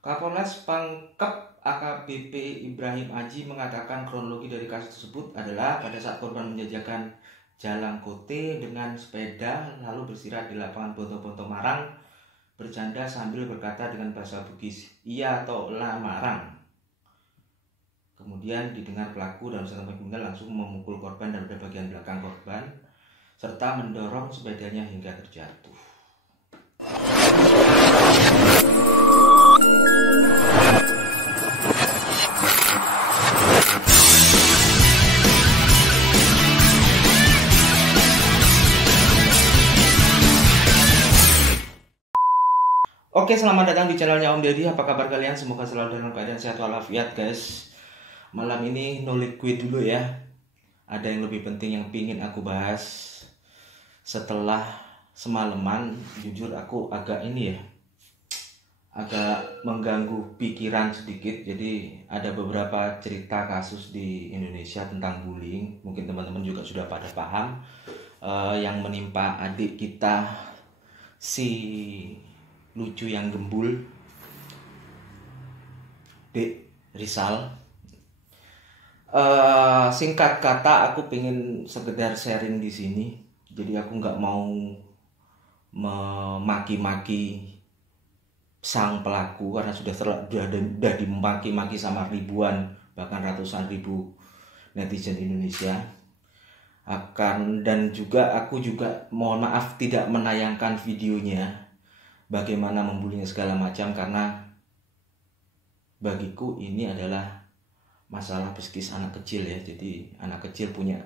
Kapolres Pangkep AKBP Ibrahim Aji mengatakan kronologi dari kasus tersebut adalah pada saat korban menjajakan jalan kote dengan sepeda lalu beristirahat di lapangan Bonto-Bonto Marang, bercanda sambil berkata dengan bahasa Bugis, "Iya atau lah Marang." Kemudian didengar pelaku dalam satu meninggal langsung memukul korban dan pada bagian belakang korban serta mendorong sepedanya hingga terjatuh. Oke, selamat datang di channelnya Om Deddy. Apa kabar kalian? Semoga selalu dalam keadaan sehat walafiat, guys. Malam ini no liquid dulu ya. Ada yang lebih penting yang pingin aku bahas. Setelah semalaman, jujur aku agak mengganggu pikiran sedikit. Jadi ada beberapa cerita kasus di Indonesia tentang bullying. Mungkin teman-teman juga sudah pada paham yang menimpa adik kita si lucu yang gembul, Dek Rizal. Singkat kata, aku pengen sekedar sharing di sini. Jadi aku nggak mau memaki-maki sang pelaku karena sudah dimaki-maki sama ribuan bahkan ratusan ribu netizen Indonesia. Dan juga aku juga mohon maaf tidak menayangkan videonya bagaimana membulinya segala macam, karena bagiku ini adalah masalah psikis anak kecil ya. Jadi anak kecil punya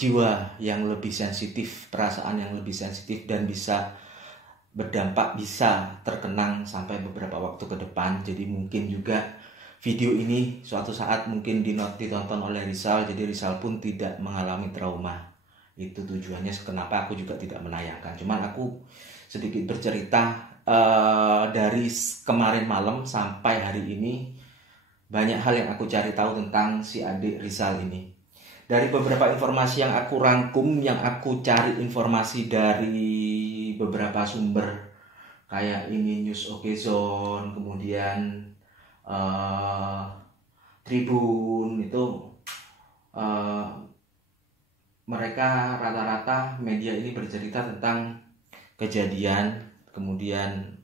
jiwa yang lebih sensitif, perasaan yang lebih sensitif, dan bisa berdampak, bisa terkenang sampai beberapa waktu ke depan. Jadi mungkin juga video ini suatu saat mungkin ditonton oleh Rizal, jadi Rizal pun tidak mengalami trauma. Itu tujuannya kenapa aku juga tidak menayangkan. Cuman aku sedikit bercerita dari kemarin malam sampai hari ini, banyak hal yang aku cari tahu tentang si adik Rizal ini. Dari beberapa informasi yang aku rangkum, yang aku cari informasi dari beberapa sumber kayak ini News OK Zone, kemudian Tribun, itu mereka rata-rata media ini bercerita tentang kejadian, kemudian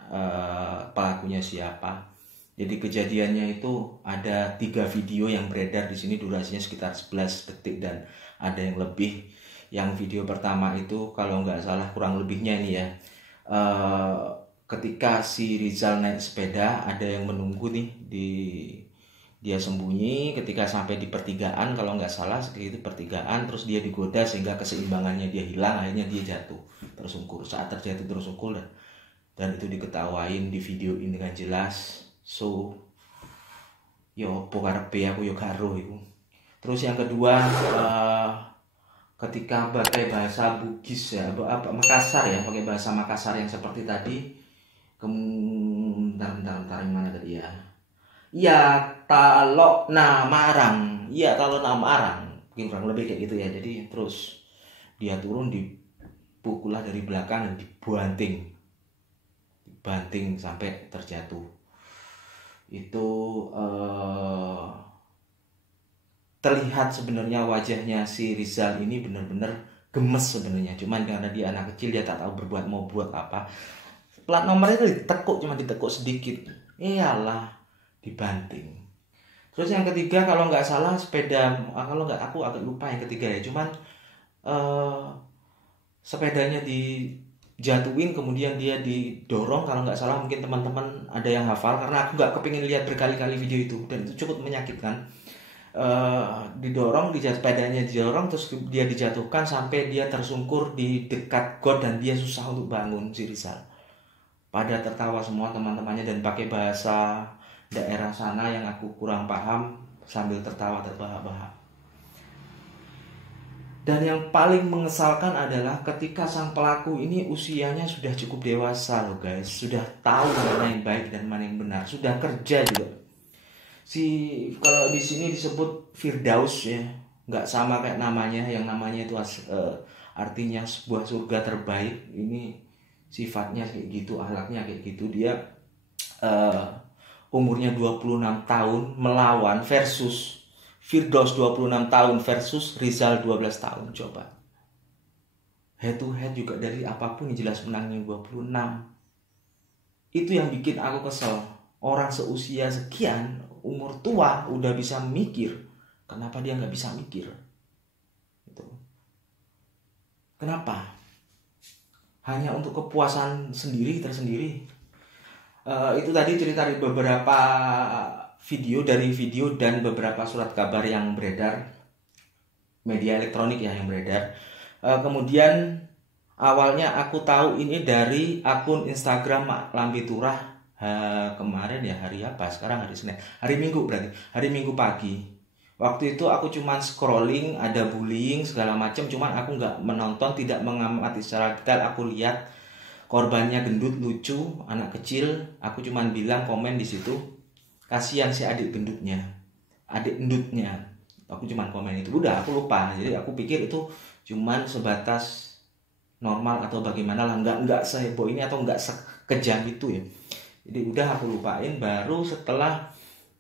pelakunya siapa. Jadi kejadiannya itu ada 3 video yang beredar di sini, durasinya sekitar 11 detik dan ada yang lebih. Yang video pertama itu kalau nggak salah kurang lebihnya ini ya, ketika si Rizal naik sepeda, ada yang menunggu nih dia sembunyi ketika sampai di pertigaan, kalau nggak salah seperti itu pertigaan, terus dia digoda sehingga keseimbangannya dia hilang, akhirnya dia jatuh tersungkur. Saat terjatuh tersungkur dan itu diketawain di video ini dengan jelas. So yo pokarepe aku yo karo itu. Terus yang kedua, ketika pakai bahasa Bugis ya, Makassar ya, pakai bahasa Makassar yang seperti tadi. Bentar gimana tadi ya? Iya talo na marang, iya talo na marang, kurang lebih kayak gitu ya. Jadi terus dia turun, dipukullah dari belakang dan dibanting sampai terjatuh. Itu terlihat sebenarnya wajahnya si Rizal ini benar-benar gemes sebenarnya. Cuman karena dia anak kecil, dia tak tahu mau buat apa. Plat nomornya itu cuma ditekuk sedikit. Iyalah, dibanting. Terus yang ketiga kalau nggak salah sepeda, kalau nggak, aku agak lupa yang ketiga ya. Cuman sepedanya dijatuhin, kemudian dia didorong, kalau nggak salah, mungkin teman-teman ada yang hafal karena aku nggak kepingin lihat berkali-kali video itu dan itu cukup menyakitkan. Sepedanya didorong, terus dia dijatuhkan sampai dia tersungkur di dekat got dan dia susah untuk bangun, si Rizal. Pada tertawa semua teman-temannya dan pakai bahasa daerah sana yang aku kurang paham sambil tertawa terbahak-bahak. Dan yang paling mengesalkan adalah ketika sang pelaku ini usianya sudah cukup dewasa loh guys, sudah tahu mana yang baik dan mana yang benar, sudah kerja juga. Kalau di sini disebut Firdaus ya, nggak sama kayak namanya, yang namanya itu artinya sebuah surga terbaik. Ini sifatnya kayak gitu, akhlaknya kayak gitu. Dia umurnya 26 tahun melawan versus Firdaus 26 tahun versus Rizal 12 tahun. Coba head to head juga dari apapun yang jelas menangnya 26. Itu yang bikin aku kesel. Orang seusia sekian, umur tua udah bisa mikir, kenapa dia nggak bisa mikir? Gitu. Kenapa? Hanya untuk kepuasan sendiri tersendiri. Itu tadi cerita dari beberapa video dan beberapa surat kabar yang beredar, media elektronik ya yang beredar. Kemudian awalnya aku tahu ini dari akun Instagram Lambi Turah kemarin ya, hari apa? Sekarang hari Senin, hari Minggu berarti, hari Minggu pagi. Waktu itu aku cuman scrolling, ada bullying segala macam, cuman aku nggak menonton, tidak mengamati secara detail. Aku lihat korbannya gendut, lucu, anak kecil. Aku cuman bilang komen di situ, kasihan si adik gendutnya, adik endutnya. Aku cuman komen itu, udah aku lupa. Jadi aku pikir itu cuman sebatas normal atau bagaimana lah, nggak seheboh ini atau nggak sekejam itu ya. Jadi udah aku lupain. Baru setelah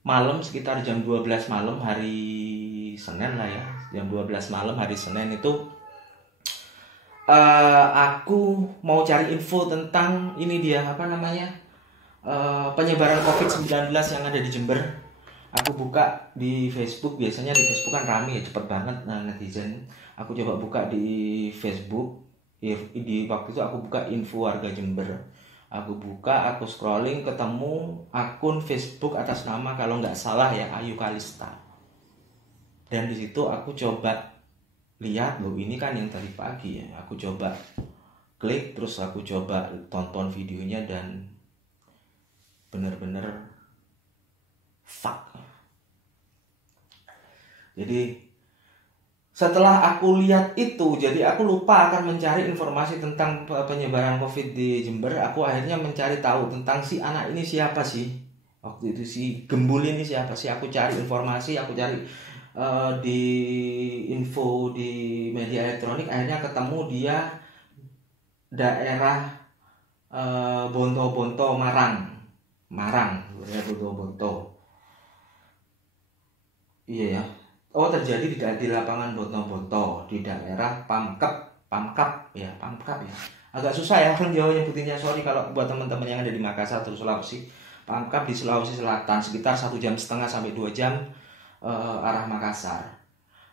malam, sekitar jam 12 malam hari Senin lah ya, jam 12 malam hari Senin itu aku mau cari info tentang ini dia apa namanya, penyebaran COVID-19 yang ada di Jember. Aku buka di Facebook, biasanya di Facebook kan rame ya, cepet banget netizen. Aku coba buka di Facebook, di waktu itu aku buka info warga Jember. Aku buka, aku scrolling, ketemu akun Facebook atas nama kalau nggak salah ya Ayu Kalista. Dan di situ aku coba lihat, loh ini kan yang tadi pagi ya. Aku coba klik, terus aku coba tonton videonya dan bener-bener fuck. Jadi setelah aku lihat itu, jadi aku lupa akan mencari informasi tentang penyebaran COVID di Jember. Aku akhirnya mencari tahu tentang si anak ini siapa sih. Waktu itu si Gembul ini siapa sih. Aku cari informasi, aku cari di info di media elektronik. Akhirnya ketemu dia daerah Bonto-Bonto, Marang, daerah Bonto-Bonto. Iya ya. Oh, terjadi di lapangan Bonto-Bonto di daerah Pamkap ya. Agak susah ya orang Jawa nyebutinnya, sorry kalau buat teman-teman yang ada di Makassar atau Sulawesi. Pamkap di Sulawesi Selatan, sekitar 1,5 jam sampai 2 jam arah Makassar.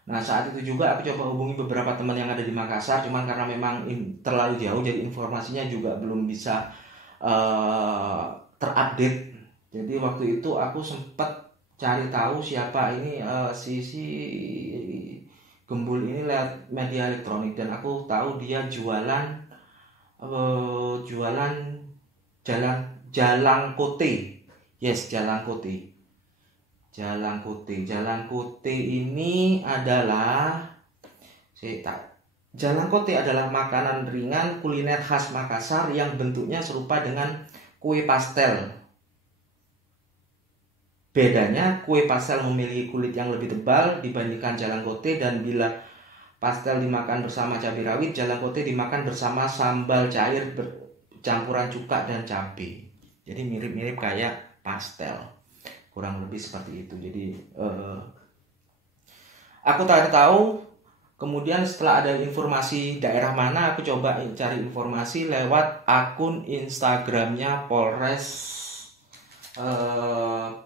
Nah saat itu juga aku coba hubungi beberapa teman yang ada di Makassar, cuman karena memang terlalu jauh jadi informasinya juga belum bisa terupdate. Jadi waktu itu aku sempat cari tahu siapa ini si Gembul ini lewat media elektronik, dan aku tahu dia jualan jalang kote. Yes, jalang kote. Jalang kote ini adalah jalang kote adalah makanan ringan kuliner khas Makassar yang bentuknya serupa dengan kue pastel. Bedanya, kue pastel memiliki kulit yang lebih tebal dibandingkan jalang kote, dan bila pastel dimakan bersama cabai rawit, jalang kote dimakan bersama sambal cair campuran cuka dan cabai. Jadi mirip-mirip kayak pastel, kurang lebih seperti itu. Jadi aku tahu. Kemudian setelah ada informasi daerah mana, aku coba cari informasi lewat akun Instagramnya Polres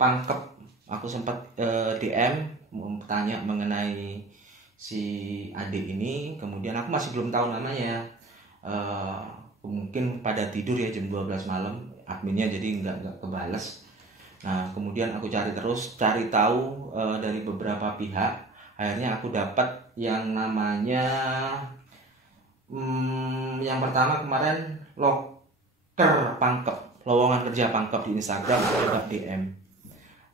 Pangkep. Aku sempat DM tanya mengenai si adik ini. Kemudian aku masih belum tahu namanya. Mungkin pada tidur ya jam 12 malam adminnya, jadi nggak kebales. Nah kemudian aku cari tahu dari beberapa pihak. Akhirnya aku dapat yang namanya yang pertama kemarin Loker Pangkep, lowongan kerja Pangkep di Instagram.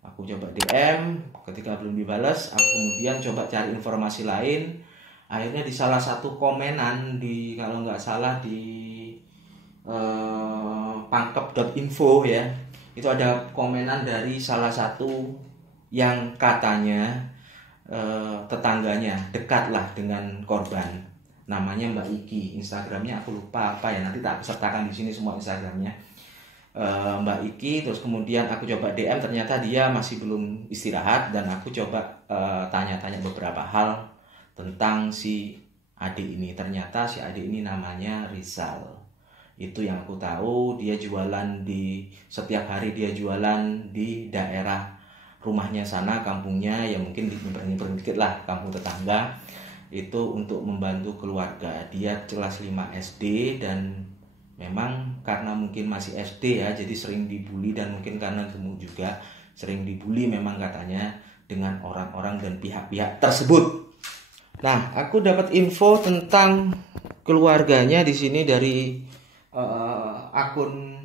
Aku coba DM, ketika belum dibalas, aku kemudian coba cari informasi lain. Akhirnya di salah satu komenan di, kalau nggak salah di pangkep.info ya, itu ada komenan dari salah satu yang katanya tetangganya dekat lah dengan korban. namanya Mbak Iki. Instagramnya aku lupa apa ya, nanti tak sertakan di sini semua Instagramnya. Mbak Iki. Terus kemudian aku coba DM, ternyata dia masih belum istirahat, dan aku coba tanya-tanya beberapa hal tentang si adik ini. Ternyata si adik ini namanya Rizal. Itu yang aku tahu. Dia jualan setiap hari dia jualan di daerah rumahnya sana, kampungnya, ya mungkin di nyebrang dikit lah, kampung tetangga. Itu untuk membantu keluarga. Dia kelas 5 SD, dan memang karena mungkin masih SD ya, jadi sering dibully, dan mungkin karena gemuk juga sering dibully memang katanya dengan orang-orang dan pihak-pihak tersebut. Nah, aku dapat info tentang keluarganya di sini dari akun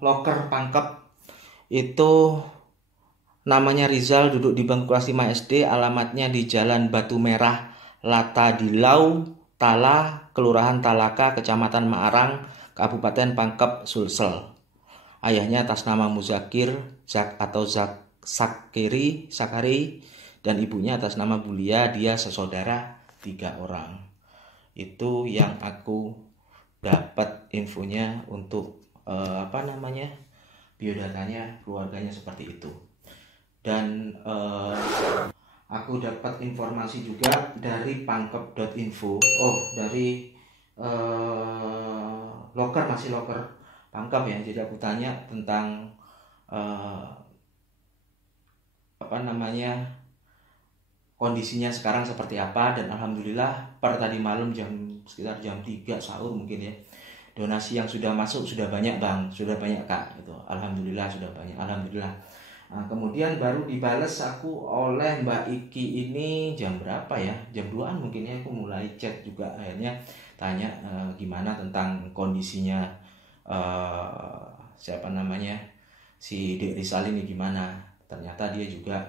Loker Pangkep. Itu namanya Rizal, duduk di bangku kelas 5 SD, alamatnya di Jalan Batu Merah, Latadilau, Tala, Kelurahan Talaka, Kecamatan Maarang, Kabupaten Pangkep, Sulsel. Ayahnya atas nama Muzakir Sakari, dan ibunya atas nama Bulia. Dia sesaudara 3 orang. Itu yang aku dapat infonya untuk biodatanya, keluarganya seperti itu. Dan aku dapat informasi juga dari pangkep.info. Dari Loker, masih Loker Pangkep ya. Jadi aku tanya tentang kondisinya sekarang seperti apa, dan alhamdulillah per tadi malam sekitar jam 3 sahur mungkin ya, donasi yang sudah masuk sudah banyak Bang, sudah banyak Kak, itu alhamdulillah sudah banyak, alhamdulillah. Nah, kemudian baru dibales aku oleh Mbak Iki ini jam berapa ya, jam 2an mungkin ya, aku mulai chat juga, akhirnya tanya gimana tentang kondisinya si Dek Rizal ini gimana. Ternyata dia juga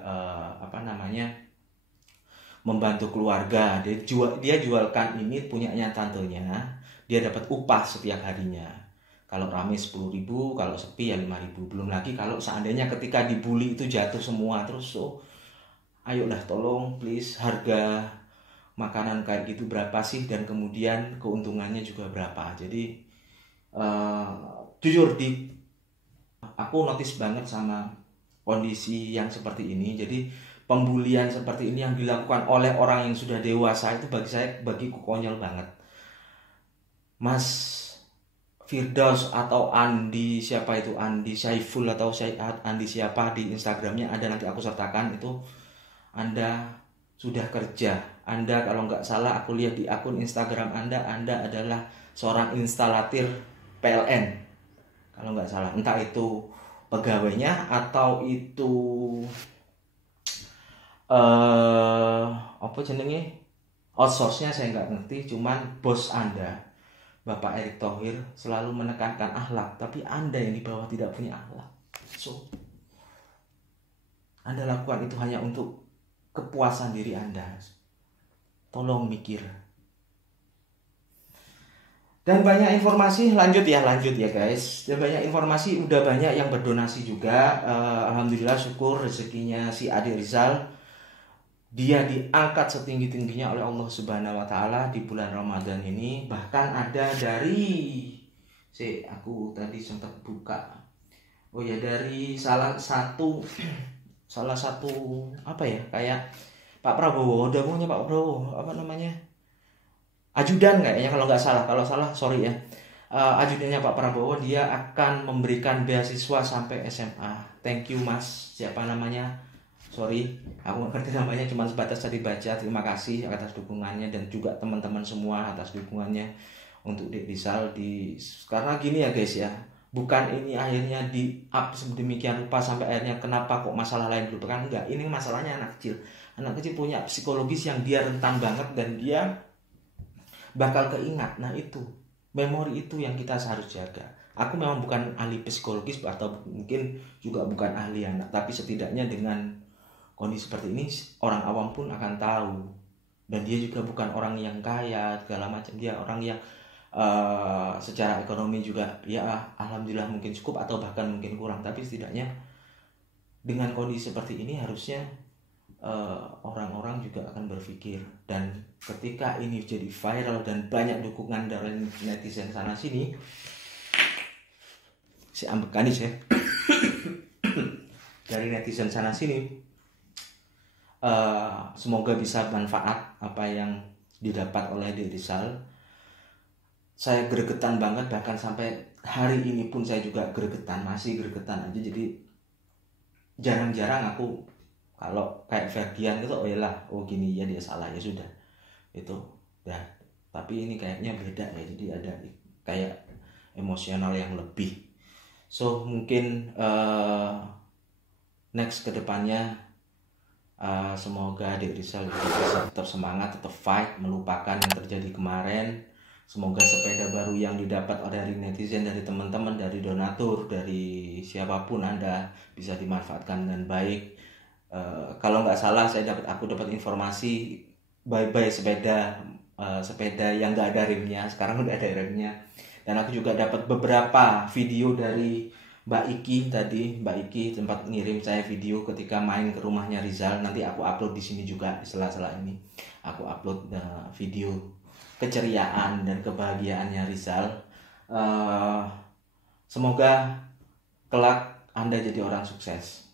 membantu keluarga. Dia jualkan ini punyanya tantenya, dia dapat upah setiap harinya. Kalau rame 10.000, kalau sepi ya 5.000. Belum lagi kalau seandainya ketika dibully itu jatuh semua. Terus ayolah tolong please, harga makanan kayak gitu berapa sih, dan kemudian keuntungannya juga berapa. Jadi jujur aku notice banget sama kondisi yang seperti ini. Jadi pembulian seperti ini yang dilakukan oleh orang yang sudah dewasa itu bagiku konyol banget. Mas Firdaus atau Andi, siapa itu, Andi Saiful atau Andi siapa, di Instagramnya ada, nanti aku sertakan. Itu Anda sudah kerja, Anda kalau nggak salah aku lihat di akun Instagram Anda adalah seorang instalatir PLN kalau nggak salah, entah itu pegawainya atau itu outsource-nya saya nggak ngerti. Cuman bos Anda, Bapak Erick Thohir, selalu menekankan akhlak, tapi Anda yang di bawah tidak punya akhlak. So, Anda lakukan itu hanya untuk kepuasan diri Anda. Tolong mikir. Dan banyak informasi, lanjut ya guys. Dan banyak informasi, udah banyak yang berdonasi juga. Alhamdulillah, syukur rezekinya si adik Rizal, dia diangkat setinggi-tingginya oleh Allah Subhanahu wa Ta'ala di bulan Ramadan ini. Bahkan ada aku tadi sempat buka. Dari salah satu kayak Pak Prabowo, damunya Pak Prabowo, ajudan kayaknya, kalau nggak salah, kalau salah sorry ya. Ajudannya Pak Prabowo, dia akan memberikan beasiswa sampai SMA. Thank you Mas, siapa namanya? Sorry, aku nggak ngerti namanya, cuma sebatas tadi baca. Terima kasih atas dukungannya, dan juga teman-teman semua atas dukungannya untuk Dek Rizal. Karena gini ya guys ya, bukan ini akhirnya di up sedemikian rupa sampai akhirnya kenapa kok masalah lain dilupakan, enggak. Ini masalahnya anak kecil punya psikologis yang dia rentan banget, dan dia bakal keingat. Nah, itu memori itu yang kita harus jaga. Aku memang bukan ahli psikologis atau mungkin juga bukan ahli anak, tapi setidaknya dengan kondisi seperti ini orang awam pun akan tahu. Dan dia juga bukan orang yang kaya segala macam, dia orang yang secara ekonomi juga ya alhamdulillah mungkin cukup atau bahkan mungkin kurang, tapi setidaknya dengan kondisi seperti ini harusnya orang-orang juga akan berpikir. Dan ketika ini jadi viral dan banyak dukungan dari netizen sana sini, si ambekanis ya, dari netizen sana sini, semoga bisa manfaat apa yang didapat oleh Dek Rizal. Saya gregetan banget, bahkan sampai hari ini pun saya juga gregetan, masih gregetan aja. Jadi jarang-jarang aku kalau kayak Ferdian itu, oh iyalah, oh gini ya dia salah, ya sudah itu dah. Tapi ini kayaknya beda ya, jadi ada kayak emosional yang lebih. So mungkin next kedepannya semoga Dek Rizal bisa tetap semangat, tetap fight, melupakan yang terjadi kemarin. Semoga sepeda baru yang didapat dari netizen, dari teman-teman, dari donatur, dari siapapun Anda bisa dimanfaatkan dengan baik. Kalau nggak salah aku dapat informasi bye-bye sepeda yang nggak ada remnya, sekarang udah ada remnya. Dan aku juga dapat beberapa video dari Mbak Iki tadi. Mbak Iki sempat ngirim saya video ketika main ke rumahnya Rizal. Nanti aku upload di sini juga di sela-sela ini. Aku upload video keceriaan dan kebahagiaannya Rizal. Semoga kelak Anda jadi orang sukses.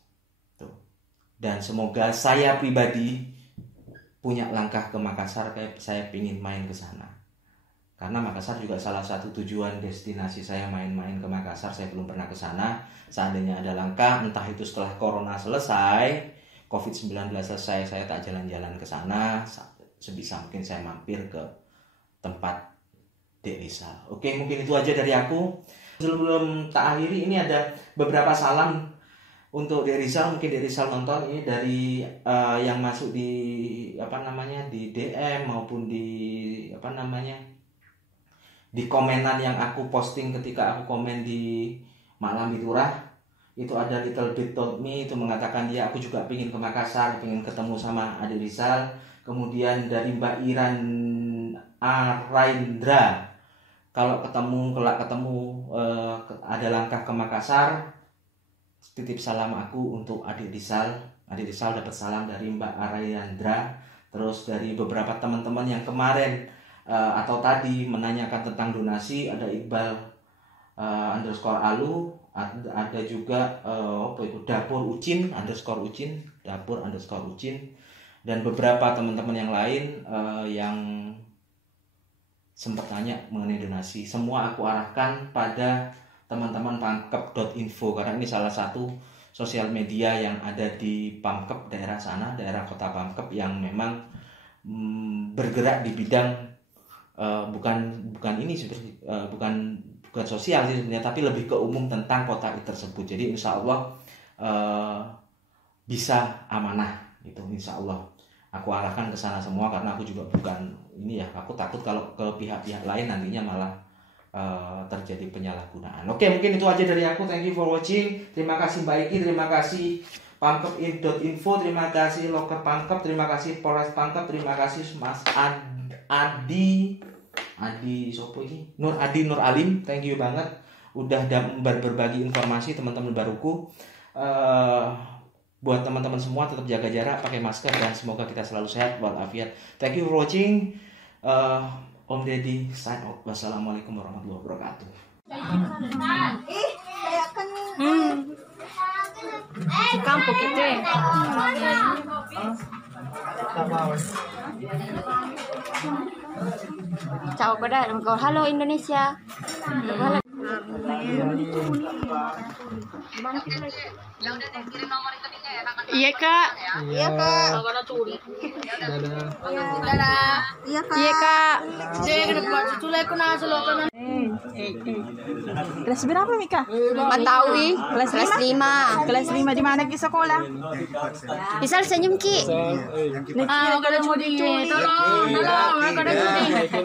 Tuh. Dan semoga saya pribadi punya langkah ke Makassar, kayak saya pingin main ke sana. Karena Makassar juga salah satu tujuan destinasi saya main-main ke Makassar. Saya belum pernah ke sana. Seandainya ada langkah, entah itu setelah Corona selesai, COVID-19 selesai, saya tak jalan-jalan ke sana. Sebisa mungkin saya mampir ke tempat Dek Rizal. Oke, mungkin itu aja dari aku. Sebelum tak akhiri, ini ada beberapa salam untuk Dek Rizal. Mungkin Dek Rizal nonton ini dari yang masuk di di DM maupun di di komenan yang aku posting ketika aku komen di Mak Lambi Turah. Itu ada Little Bit Told Me, itu mengatakan dia, aku juga pengen ke Makassar, pengen ketemu sama Adik Rizal. Kemudian dari Mbak Iran Araindra, kalau kelak ketemu ada langkah ke Makassar, titip salam aku untuk Adik Rizal. Adik Rizal dapat salam dari Mbak Araindra. Terus dari beberapa teman-teman yang kemarin atau tadi menanyakan tentang donasi, ada Iqbal _alu, ada juga dapur Ucin _Ucin, dan beberapa teman-teman yang lain yang sempat tanya mengenai donasi. Semua aku arahkan pada teman-teman pamkep.info, karena ini salah satu sosial media yang ada di Pamkep daerah sana, daerah kota Pamkep, yang memang bergerak di bidang bukan sosial sih sebenarnya, tapi lebih ke umum tentang kota tersebut. Jadi insya Allah bisa amanah, itu insya Allah aku arahkan ke sana semua, karena aku juga bukan ini ya, aku takut kalau ke pihak-pihak lain nantinya malah terjadi penyalahgunaan. Oke, mungkin itu aja dari aku. Thank you for watching. Terima kasih Mbak Iki, terima kasih Pamkep.info, terima kasih Loker Pamkep, terima kasih Polres Pamkep, terima kasih Mas Adi sopo ini? Nur Alim. Thank you banget udah berbagi informasi teman-teman baruku. Buat teman-teman semua, tetap jaga jarak, pakai masker, dan semoga kita selalu sehat walafiat. Thank you for watching. Om Deddy sign out. Wassalamualaikum warahmatullahi wabarakatuh. Campo kita. Ciao pada halo Indonesia. Halo. Iya kak. Iya kak. Iya kak. Kelas berapa Mika? Matawi. Kelas 5. Kelas 5 di mana ki sekolah? Misal senyum ki.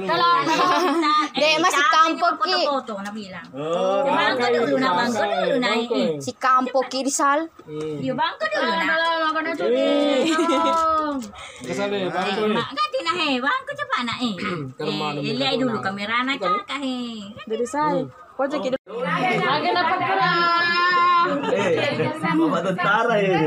Tolong. Dek masih kampung ki. Bangko dulu na Si kampung ki Rizal. Yo bangko dulu na. Ganti na he, bangko cepat na lihat dulu kamera na kakak he. Dari saya. Kau cek Bapak tentara ya.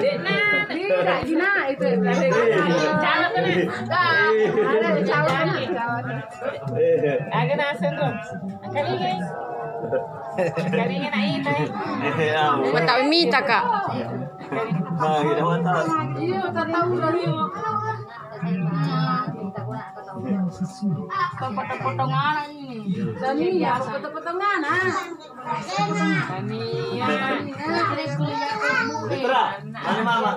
Mata mita kak. Potong-potongan ini. Dania, potong-potongan ah. Mitra, mana mama?